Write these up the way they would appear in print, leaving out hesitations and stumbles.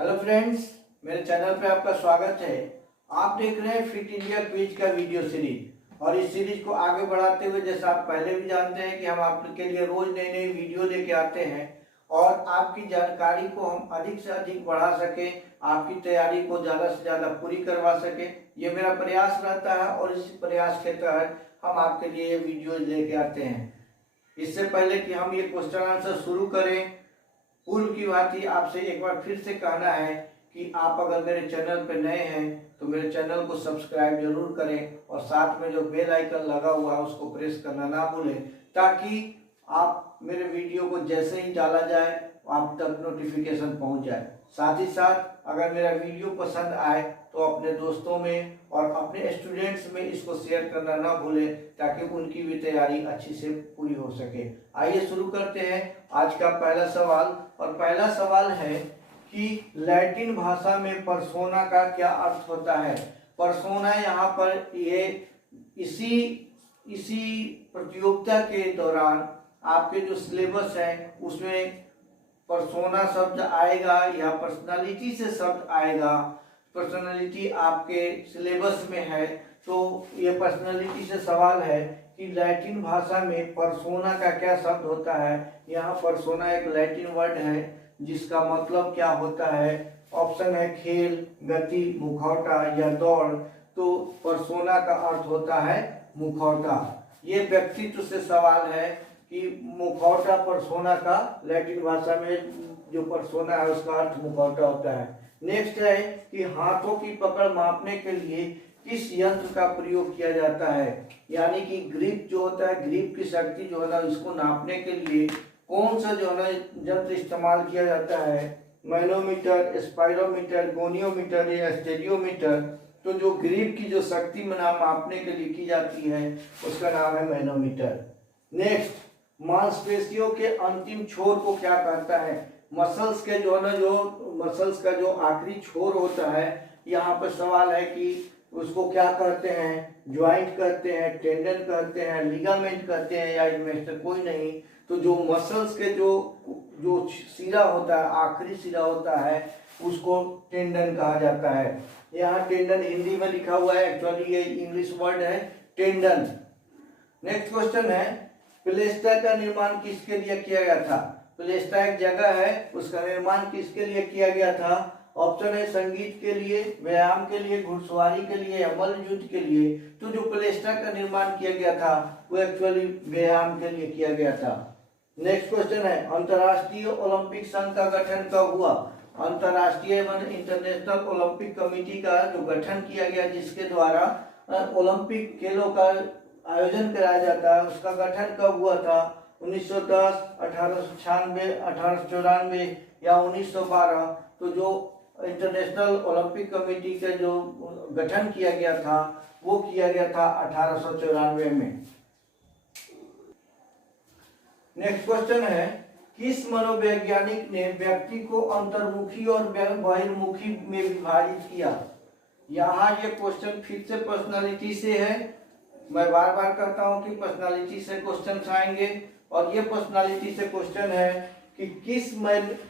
Hello friends, मेरे channel पे आपका स्वागत है। आप देख रहे हैं फिट इंडिया क्विज का वीडियो सीरीज और इस सीरीज को आगे बढ़ाते हुए जैसा आप पहले भी जानते हैं कि हम आपके लिए रोज नई नई वीडियो लेके आते हैं और आपकी जानकारी को हम अधिक से अधिक बढ़ा सके, आपकी तैयारी को ज़्यादा से ज़्यादा पूरी करवा सके, ये मेरा प्रयास रहता है और इस प्रयास के तहत हम आपके लिए ये वीडियो लेके आते हैं। इससे पहले कि हम ये क्वेश्चन आंसर शुरू करें, पूर्व की भांति आपसे एक बार फिर से कहना है कि आप अगर मेरे चैनल पर नए हैं तो मेरे चैनल को सब्सक्राइब जरूर करें और साथ में जो बेल आइकन लगा हुआ है उसको प्रेस करना ना भूलें, ताकि आप मेरे वीडियो को जैसे ही डाला जाए आप तक नोटिफिकेशन पहुंच जाए। साथ ही साथ अगर मेरा वीडियो पसंद आए तो अपने दोस्तों में और अपने स्टूडेंट्स में इसको शेयर करना ना भूलें, ताकि उनकी भी तैयारी अच्छी से पूरी हो सके। आइए शुरू करते हैं आज का पहला सवाल। और पहला सवाल है कि लैटिन भाषा में पर्सोना का क्या अर्थ होता है। पर्सोना यहाँ पर ये इसी प्रतियोगिता के दौरान आपके जो सिलेबस है उसमें पर्सोना शब्द आएगा या पर्सनालिटी से शब्द आएगा। पर्सनालिटी आपके सिलेबस में है, तो ये पर्सनालिटी से सवाल है कि लैटिन भाषा में पर्सोना का क्या शब्द होता है। यहाँ पर्सोना एक लैटिन वर्ड है जिसका मतलब क्या होता है। ऑप्शन है खेल, गति, मुखौटा या दौड़। तो पर्सोना का अर्थ होता है मुखौटा। ये व्यक्तित्व से सवाल है कि मुखौटा पर्सोना का लैटिन भाषा में जो पर्सोना है उसका अर्थ मुखौटा होता है। नेक्स्ट है कि हाथों की पकड़ मापने के लिए किस यंत्र का प्रयोग किया जाता है। यानी कि ग्रिप जो होता है, ग्रिप की शक्ति जो है ना, इसको नापने के लिए कौन सा जो है ना यंत्र इस्तेमाल किया जाता है। मैनोमीटर, स्पाइरोमीटर, गोनियोमीटर या स्टेडियोमीटर। तो जो ग्रिप की जो शक्ति मापने के लिए की जाती है उसका नाम है मैनोमीटर। नेक्स्ट, मांसपेशियों के अंतिम छोर को क्या कहता है। मसल्स के जो है ना, जो मसल्स का जो आखिरी छोर होता है, यहाँ पर सवाल है कि उसको क्या कहते हैं। ज्वाइंट कहते हैं, टेंडन कहते हैं, लिगामेंट कहते हैं या इनमें से कोई नहीं। तो जो मसल्स के जो सिरा होता है, आखिरी सिरा होता है, उसको टेंडन कहा जाता है। यहाँ टेंडन हिंदी में लिखा हुआ है, एक्चुअली ये इंग्लिश वर्ड है टेंडन। नेक्स्ट क्वेश्चन है, प्लेस्टर का निर्माण किसके लिए किया गया था। प्लेस्टर एक जगह है, उसका निर्माण किसके लिए किया गया था। ऑप्शन है संगीत के लिए, व्यायाम के लिए, घुड़सवारी के लिए या मल्ल युद्ध के लिए। तो जो प्लेस्टर का निर्माण किया गया था वो एक्चुअली व्यायाम के लिए किया गया था। नेक्स्ट क्वेश्चन है, अंतर्राष्ट्रीय ओलंपिक संघ का गठन कब हुआ। अंतर्राष्ट्रीय इंटरनेशनल ओलंपिक कमेटी का जो गठन किया गया, जिसके द्वारा ओलंपिक खेलों का आयोजन कराया जाता है, उसका गठन कब हुआ था। 1910, 1896, 1894 या 1912। तो जो इंटरनेशनल ओलंपिक कमेटी का जो गठन किया गया था वो किया गया था 1894 में। नेक्स्ट क्वेश्चन है, किस मनोवैज्ञानिक ने व्यक्ति को अंतर्मुखी और बहिर्मुखी में विभाजित किया। यहाँ ये क्वेश्चन फिर से पर्सनालिटी से है। मैं बार बार कहता हूँ कि पर्सनालिटी से क्वेश्चन आएंगे और ये पर्सनालिटी से क्वेश्चन है कि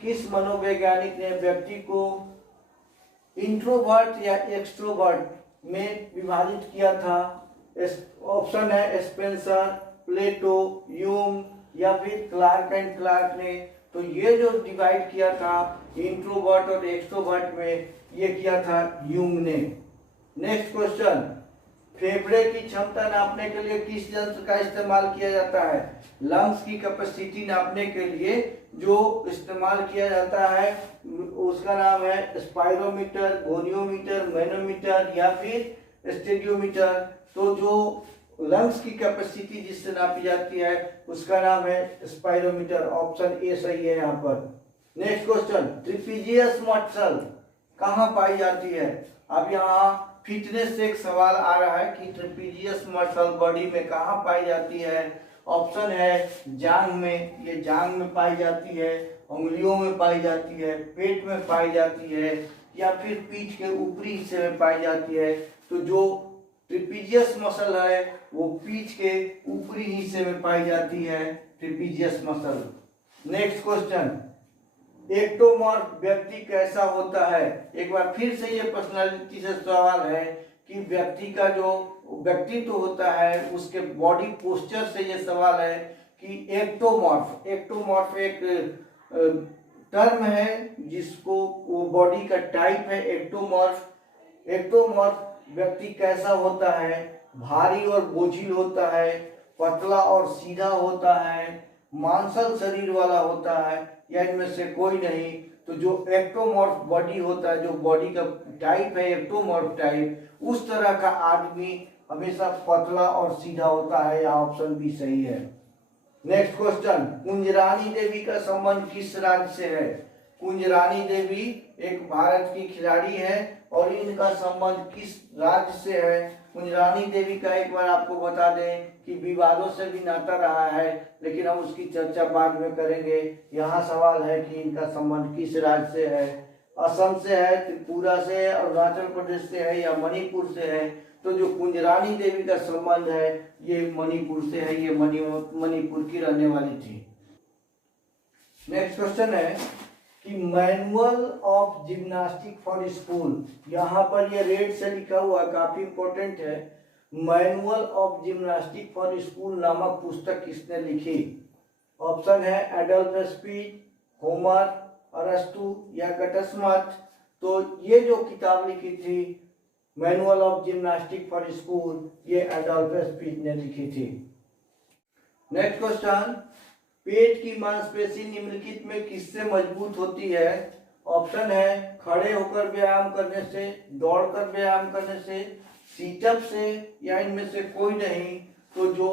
किस मनोवैज्ञानिक ने व्यक्ति को इंट्रोवर्ट या एक्सट्रोवर्ट में विभाजित किया था। ऑप्शन है स्पेंसर, प्लेटो, यूंग या फिर क्लार्क एंड क्लार्क ने। तो ये जो डिवाइड किया था इंट्रोवर्ट और एक्सट्रोवर्ट में, ये किया था यूंग ने। नेक्स्ट क्वेश्चन, फेफड़े की क्षमता नापने के लिए किस यंत्र का इस्तेमाल किया जाता है। लंग्स की कैपेसिटी नापने के लिए जो इस्तेमाल किया जाता है उसका नाम है स्पाइरोमीटर, गोनियोमीटर, मैनोमीटर या फिर स्टेडियोमीटर। तो जो लंग्स की कैपेसिटी जिससे नापी जाती है उसका नाम है स्पाइरोमीटर। ऑप्शन ए सही है यहाँ पर। नेक्स्ट क्वेश्चन, ट्रिपीजियस मसल कहाँ पाई जाती है। अब यहाँ फिटनेस से एक सवाल आ रहा है कि ट्रेपीजियस मसल बॉडी में कहाँ पाई जाती है। ऑप्शन है जांघ में, ये जांघ में पाई जाती है, उंगलियों में पाई जाती है, पेट में पाई जाती है या फिर पीठ के ऊपरी हिस्से में पाई जाती है। तो जो ट्रेपीजियस मसल है वो पीठ के ऊपरी हिस्से में पाई जाती है, trapezius muscle. Next question, ectomorph व्यक्ति कैसा होता है। एक बार फिर से ये पर्सनालिटी से सवाल है कि व्यक्ति का जो व्यक्तित्व होता है उसके बॉडी पोस्चर से ये सवाल है कि एक्टोमॉर्फ एक टर्म है जिसको वो बॉडी का टाइप है एक्टोमॉर्फ व्यक्ति कैसा होता है, भारी और बोझिल होता है, पतला और सीधा होता है, मांसल शरीर वाला होता है, या इनमें से कोई नहीं। तो जो एक्टोमॉर्फ बॉडी होता है, जो बॉडी का टाइप है एक्टोमॉर्फ टाइप, उस तरह का आदमी हमेशा पतला और सीधा होता है। यह ऑप्शन भी सही है। नेक्स्ट क्वेश्चन, कुंजरानी देवी का संबंध किस राज्य से है। कुंजरानी देवी एक भारत की खिलाड़ी है और इनका संबंध किस राज्य से है। कुंजरानी देवी का एक बार आपको बता दें कि विवादों से भी नाता रहा है, लेकिन हम उसकी चर्चा बाद में करेंगे। यहाँ सवाल है कि इनका संबंध किस राज्य से है। असम से है, त्रिपुरा से है, अरुणाचल प्रदेश से है या मणिपुर से है। तो जो कुंजरानी देवी का संबंध है ये मणिपुर से है, ये मणिपुर की रहने वाली थी। नेक्स्ट क्वेश्चन है कि manual of gymnastic for school, यहाँ पर ये रेड से लिखा हुआ काफी इंपॉर्टेंट है। Manual of gymnastic for school नामक पुस्तक किसने लिखी। ऑप्शन है एडल्फ स्पीच, होमर, अरस्तु या गटसमत। तो ये जो किताब लिखी थी manual of gymnastic for school, ये एडल्फ स्पीच ने लिखी थी। नेक्स्ट क्वेश्चन, पेट की मांसपेशी निम्नलिखित में किससे मजबूत होती है। ऑप्शन है खड़े होकर व्यायाम करने से, दौड़कर व्यायाम करने से, सीटअप से या इनमें से कोई नहीं। तो जो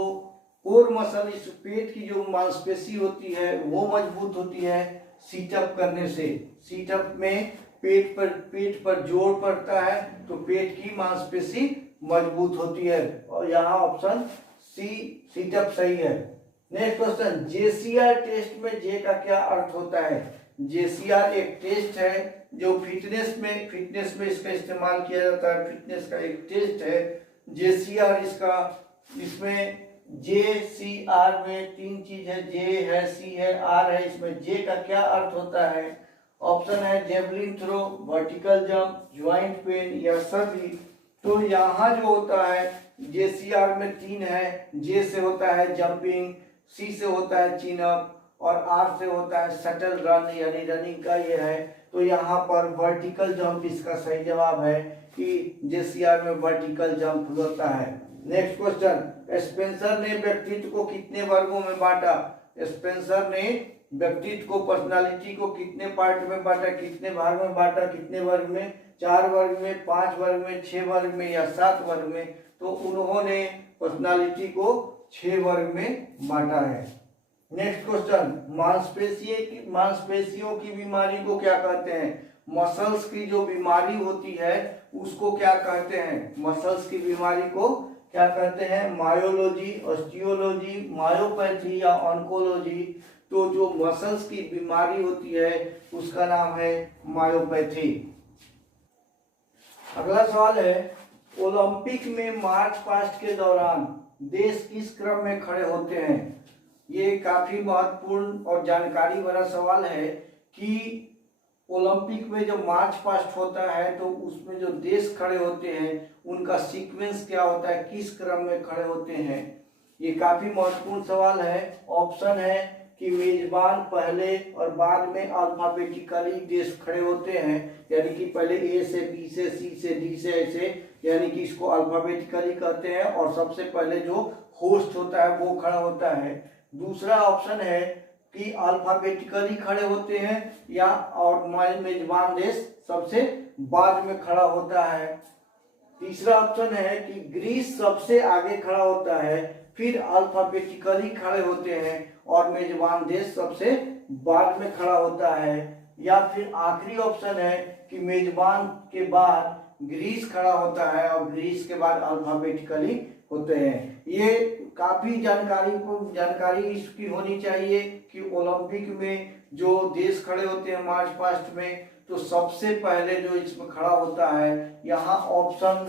कोर मसल, इस पेट की जो मांसपेशी होती है वो मजबूत होती है सीटअप करने से। सीटअप में पेट पर जोर पड़ता है तो पेट की मांसपेशी मजबूत होती है और यहाँ ऑप्शन सी सीटअप सही है। नेक्स्ट क्वेश्चन, जेसीआर टेस्ट में जे का क्या अर्थ होता है। जेसीआर एक टेस्ट है जो फिटनेस में इसका इस्तेमाल किया जाता है। फिटनेस का एक टेस्ट है जेसीआर। इसमें जेसीआर में तीन चीज है, जे है, सी है, आर है। इसमें जे का क्या अर्थ होता है। ऑप्शन है javelin throw, vertical jump, joint pain या सभी। तो यहाँ जो होता है जेसीआर में तीन है। जे से होता है जंपिंग, सी से होता है चिन अप और आर से होता है शटल रन यानी रनिंग का ये है। तो यहाँ पर वर्टिकल जंप इसका सही जवाब है कि जेसीआर में वर्टिकल जंप होता है। नेक्स्ट क्वेश्चन, स्पेंसर ने व्यक्तित्व को कितने वर्गों में बांटा। स्पेंसर ने व्यक्तित्व को, पर्सनालिटी को कितने पार्ट में बांटा, कितने भाग में बांटा, कितने वर्ग में, 4 वर्ग में, 5 वर्ग में, 6 वर्ग में या 7 वर्ग में। तो उन्होंने पर्सनालिटी को 6 वर्ग में बांटा है। नेक्स्ट क्वेश्चन, मांसपेशियों की बीमारी को क्या कहते हैं। मसल्स की जो बीमारी होती है उसको क्या कहते हैं। मसल्स की बीमारी को क्या कहते हैं। मायोलॉजी, ऑस्टियोलॉजी, मायोपैथी या ऑन्कोलॉजी। तो जो मसल्स की बीमारी होती है उसका नाम है मायोपैथी। अगला सवाल है, ओलंपिक में मार्च पास्ट के दौरान देश किस क्रम में खड़े होते हैं। ये काफी महत्वपूर्ण और जानकारी वाला सवाल है कि ओलंपिक में जब मार्च पास्ट होता है तो उसमें जो देश खड़े होते हैं उनका सीक्वेंस क्या होता है, किस क्रम में खड़े होते हैं। ये काफी महत्वपूर्ण सवाल है। ऑप्शन है कि मेजबान पहले और बाद में अल्फाबेटिकली देश खड़े होते हैं, यानी कि पहले ए से, बी से, सी से, डी से, ऐसे, यानी कि इसको अल्फाबेटिकली कहते हैं और सबसे पहले जो होस्ट होता है वो खड़ा होता है। दूसरा ऑप्शन है कि अल्फाबेटिकली खड़े होते हैं या और मेजबान देश सबसे बाद में खड़ा होता है। तीसरा ऑप्शन है कि ग्रीस सबसे आगे खड़ा होता है, फिर अल्फाबेटिकली खड़े होते हैं और मेजबान देश सबसे बाद में खड़ा होता है। या फिर आखिरी ऑप्शन है कि मेजबान के बाद ग्रीस खड़ा होता है और ग्रीस के बाद अल्फाबेटिकली होते हैं। ये काफी जानकारी इसकी होनी चाहिए कि ओलंपिक में जो देश खड़े होते हैं मार्च पास्ट में, तो सबसे पहले जो इसमें खड़ा होता है, यहाँ ऑप्शन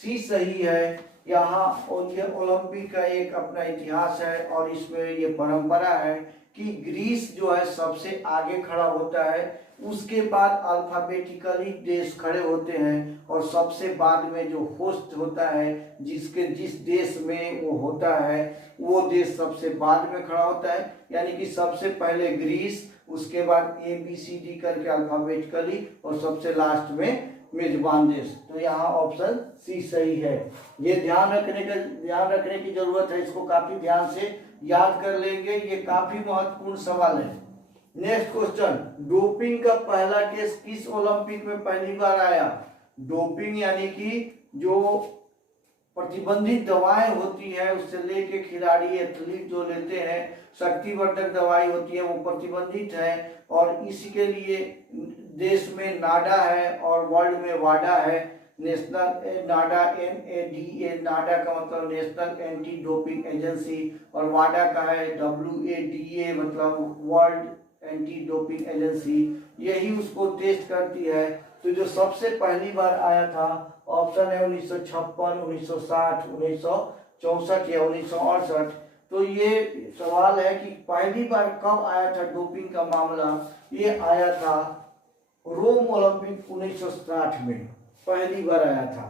सी सही है। यहाँ और ये ओलंपिक का एक अपना इतिहास है और इसमें ये परंपरा है कि ग्रीस जो है सबसे आगे खड़ा होता है, उसके बाद अल्फाबेटिकली देश खड़े होते हैं, और सबसे बाद में जो होस्ट होता है जिस देश में वो होता है वो देश सबसे बाद में खड़ा होता है। यानी कि सबसे पहले ग्रीस, उसके बाद ABCD करके अल्फाबेटिकली, और सबसे लास्ट में मेजबान देश। तो यहाँ ऑप्शन सी सही है। ये ध्यान रखने की जरूरत है, इसको काफी ध्यान से याद कर लेंगे, ये काफी महत्वपूर्ण सवाल है। नेक्स्ट क्वेश्चन, डोपिंग का पहला केस किस ओलंपिक में पहली बार आया? डोपिंग यानी कि जो प्रतिबंधित दवाएं होती है उससे लेके खिलाड़ी एथलीट जो लेते हैं, शक्तिवर्धक दवाई होती है वो प्रतिबंधित है, और इसके लिए देश में नाडा है और वर्ल्ड में वाडा है। नेशनल नाडा NADA, नाडा का मतलब नेशनल एंटी डोपिंग एजेंसी, और वाडा का है WADA मतलब वर्ल्ड एंटी डोपिंग एजेंसी। यही उसको टेस्ट करती है। तो जो सबसे पहली बार आया था ऑप्शन है 1956, 1960, 1964 या 1968। तो ये सवाल है कि पहली बार कब आया था डोपिंग का मामला? ये आया था रोम ओलंपिक 1960 में पहली बार आया था।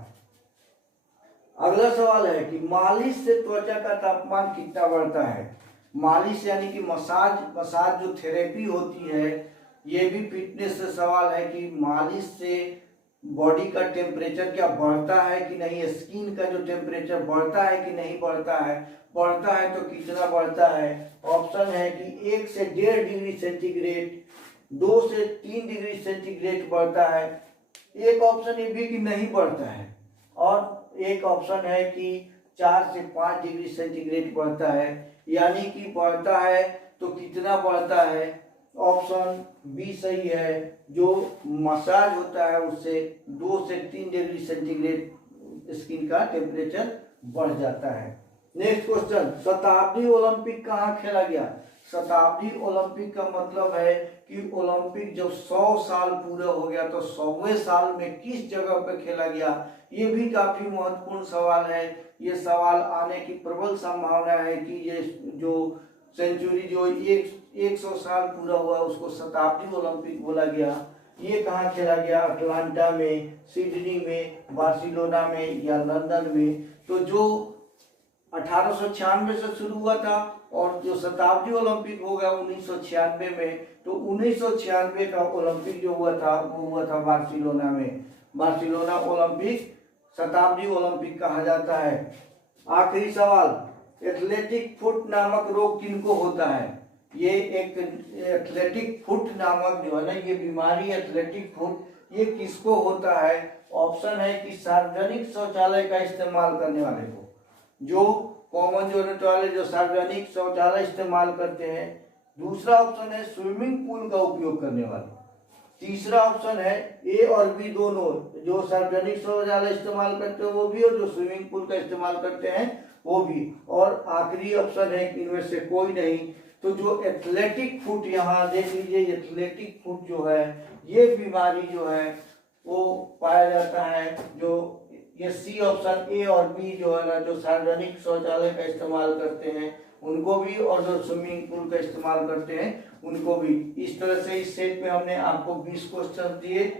अगला सवाल है कि मालिश से त्वचा का तापमान कितना बढ़ता है? मालिश यानी कि मसाज जो थेरेपी होती है, ये भी फिटनेस से सवाल है कि मालिश से बॉडी का टेम्परेचर क्या बढ़ता है कि नहीं, स्किन का जो टेम्परेचर बढ़ता है कि नहीं बढ़ता है, बढ़ता है तो कितना बढ़ता है? ऑप्शन है कि 1 से 1.5 डिग्री सेंटीग्रेड, 2 से 3 डिग्री सेंटीग्रेड बढ़ता है। एक ऑप्शन ये भी कि नहीं बढ़ता है, और एक ऑप्शन है कि 4 से 5 डिग्री सेंटीग्रेड बढ़ता है। यानी कि बढ़ता है तो कितना बढ़ता है? ऑप्शन बी सही है, जो मसाज होता है उससे 2 से 3 डिग्री सेंटीग्रेड स्किन का टेम्परेचर बढ़ जाता है। नेक्स्ट क्वेश्चन, शताब्दी ओलंपिक कहाँ खेला गया? शताब्दी ओलंपिक का मतलब है कि ओलंपिक जब 100 साल पूरा हो गया तो 100वें साल में किस जगह पे खेला गया? ये भी काफी महत्वपूर्ण सवाल है। ये सवाल आने की प्रबल संभावना है कि ये जो सेंचुरी जो 100 साल पूरा हुआ उसको शताब्दी ओलंपिक बोला गया। ये कहाँ खेला गया? अटलांटा में, सिडनी में, बार्सिलोना में या लंदन में। तो जो 1896 से शुरू हुआ था और जो शताब्दी ओलंपिक हो गया 1996 में, तो 1996 का ओलंपिक जो हुआ था वो हुआ था बार्सिलोना में। बार्सिलोना ओलंपिक शताब्दी ओलंपिक कहा जाता है। आखिरी सवाल, एथलेटिक फुट नामक रोग किनको होता है? ये एक एथलेटिक फुट नामक जो है ना ये बीमारी एथलेटिक फुट, ये किसको होता है? ऑप्शन है कि सार्वजनिक शौचालय का इस्तेमाल करने वाले को, जो कॉमन यूनिट वाले जो सार्वजनिक शौचालय इस्तेमाल करते हैं। दूसरा ऑप्शन है स्विमिंग पूल का उपयोग करने वाले। तीसरा ऑप्शन है ए और बी दोनों, जो सार्वजनिक शौचालय इस्तेमाल करते हैं वो भी और जो स्विमिंग पूल का इस्तेमाल करते हैं वो भी। और आखिरी ऑप्शन है कि इनमें से कोई नहीं। तो जो एथलेटिक फुट, यहाँ देख लीजिए, एथलेटिक फुट जो है ये बीमारी जो है वो पाया जाता है, जो ये सी ऑप्शन ए और बी जो है ना, जो सार्वजनिक शौचालय का इस्तेमाल करते हैं उनको भी, और जो स्विमिंग पूल का इस्तेमाल करते हैं उनको भी। इस तरह से इस सेट में हमने आपको 20 क्वेश्चन दिए।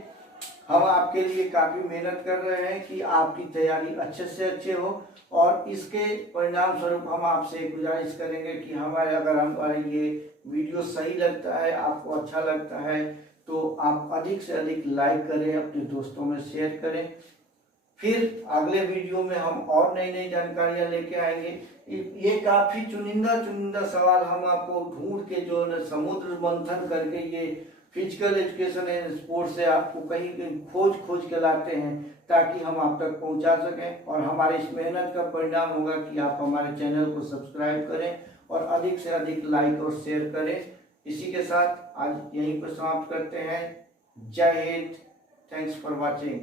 हम आपके लिए काफी मेहनत कर रहे हैं कि आपकी तैयारी अच्छे से अच्छे हो, और इसके परिणाम स्वरूप हम आपसे गुजारिश करेंगे कि हमारे ये वीडियो सही लगता है, आपको अच्छा लगता है, तो आप अधिक से अधिक लाइक करें, अपने दोस्तों में शेयर करें। फिर अगले वीडियो में हम और नई नई जानकारियां लेके आएंगे। ये काफी चुनिंदा सवाल हम आपको ढूंढ के जो है समुद्र मंथन करके ये फिजिकल एजुकेशन एंड स्पोर्ट्स से आपको कहीं खोज के लाते हैं, ताकि हम आप तक पहुंचा सकें। और हमारे इस मेहनत का परिणाम होगा कि आप हमारे चैनल को सब्सक्राइब करें और अधिक से अधिक लाइक और शेयर करें। इसी के साथ आज यहीं पर समाप्त करते हैं। जय हिंद, थैंक्स फॉर वॉचिंग।